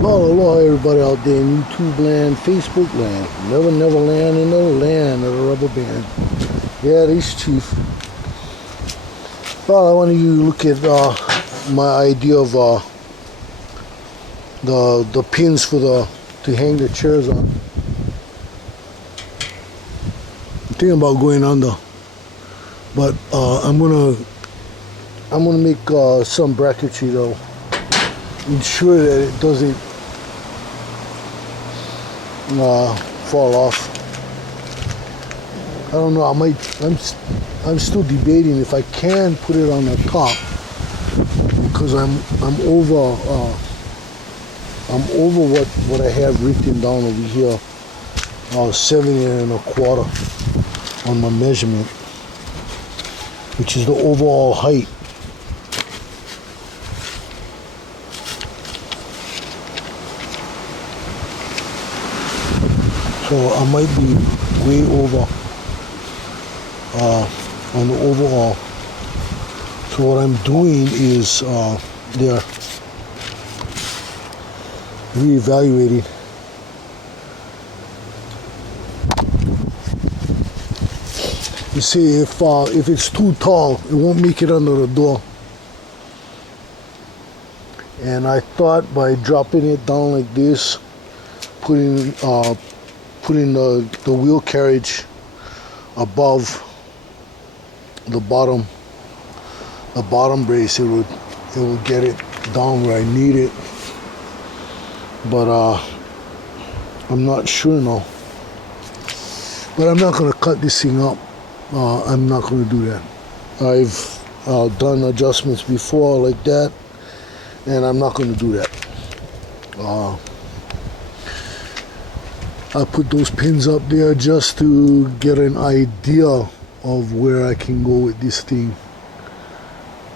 Well, aloha everybody out there in YouTube land, Facebook land, never land in the land of the rubber band. Yeah, this Chief. Well, I want you to look at my idea of the pins for to hang the chairs on. I'm thinking about going under, but I'm gonna make some bracketry though. Ensure that it doesn't fall off. I don't know. I'm still debating if I can put it on the top because I'm over what I have written down over here. 70 1/4 on my measurement, which is the overall height. So I might be way over on the overall. So what I'm doing is they're reevaluating. You see, if it's too tall, it won't make it under the door. And I thought by dropping it down like this, putting the wheel carriage above the bottom brace, it would get it down where I need it. But I'm not sure now. But I'm not going to cut this thing up. I'm not going to do that. I've done adjustments before like that, and I'm not going to do that. I put those pins up there just to get an idea of where I can go with this thing.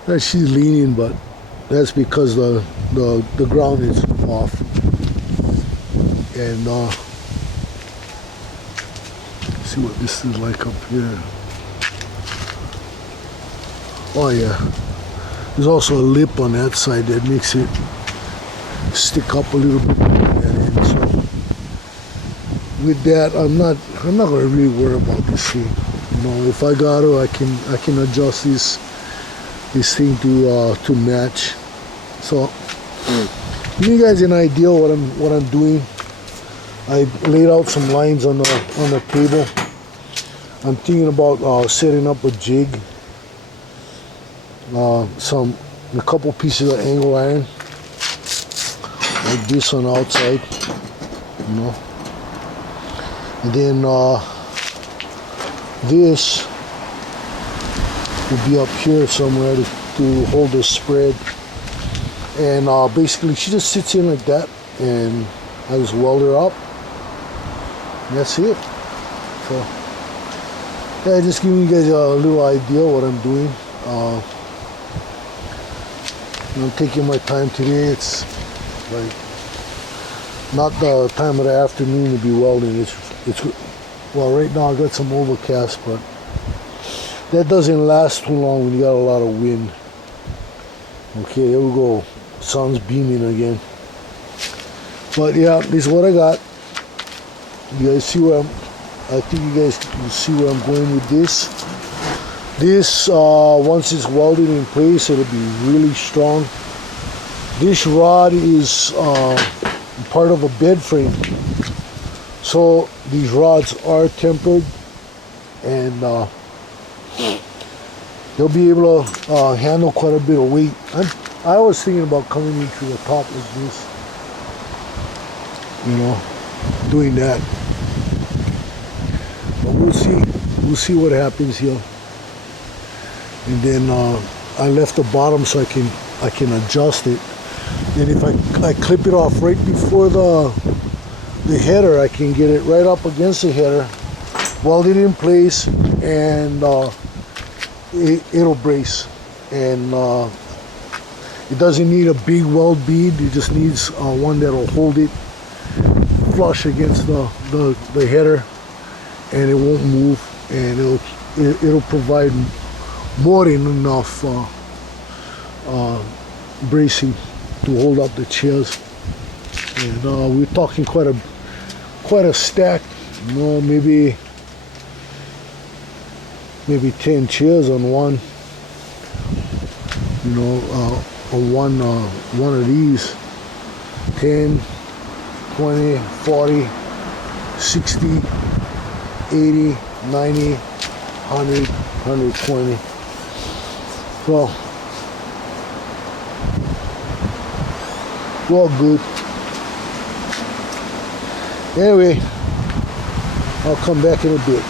She's leaning, but that's because the ground is off. And see what this is like up here. Oh yeah, there's also a lip on that side that makes it stick up a little bit on that end. So with that, I'm not gonna really worry about this thing. You know, if I got to, I can adjust this thing to match. So give you guys an idea what I'm doing. I laid out some lines on the table. I'm thinking about setting up a jig, a couple pieces of angle iron like this on the outside, you know. And then this will be up here somewhere to hold the spread. And basically she just sits in like that, and I just weld her up. And that's it. So yeah, just giving you guys a little idea what I'm doing. I'm taking my time today. It's like not the time of the afternoon to be welding. It's well, right now I got some overcast, but that doesn't last too long when you got a lot of wind. Okay, there we go. Sun's beaming again. But yeah, this is what I got. You guys see where I think you guys can see where I'm going with this. This once it's welded in place, it'll be really strong. This rod is part of a bed frame, so these rods are tempered, and they'll be able to handle quite a bit of weight. I was thinking about coming into the top like this, you know, doing that. But we'll see what happens here. And then I left the bottom so I can adjust it. And if I clip it off right before the header, I can get it right up against the header, weld it in place, and it'll brace. And it doesn't need a big weld bead. It just needs one that'll hold it flush against the header, and it won't move, and it'll provide more than enough bracing to hold up the chairs. And we're talking quite a stack, you know, maybe 10 chairs on one, you know, on one of these. 10, 20, 40, 60, 80, 90, 100, 120. So, well, good. Anyway, I'll come back in a bit.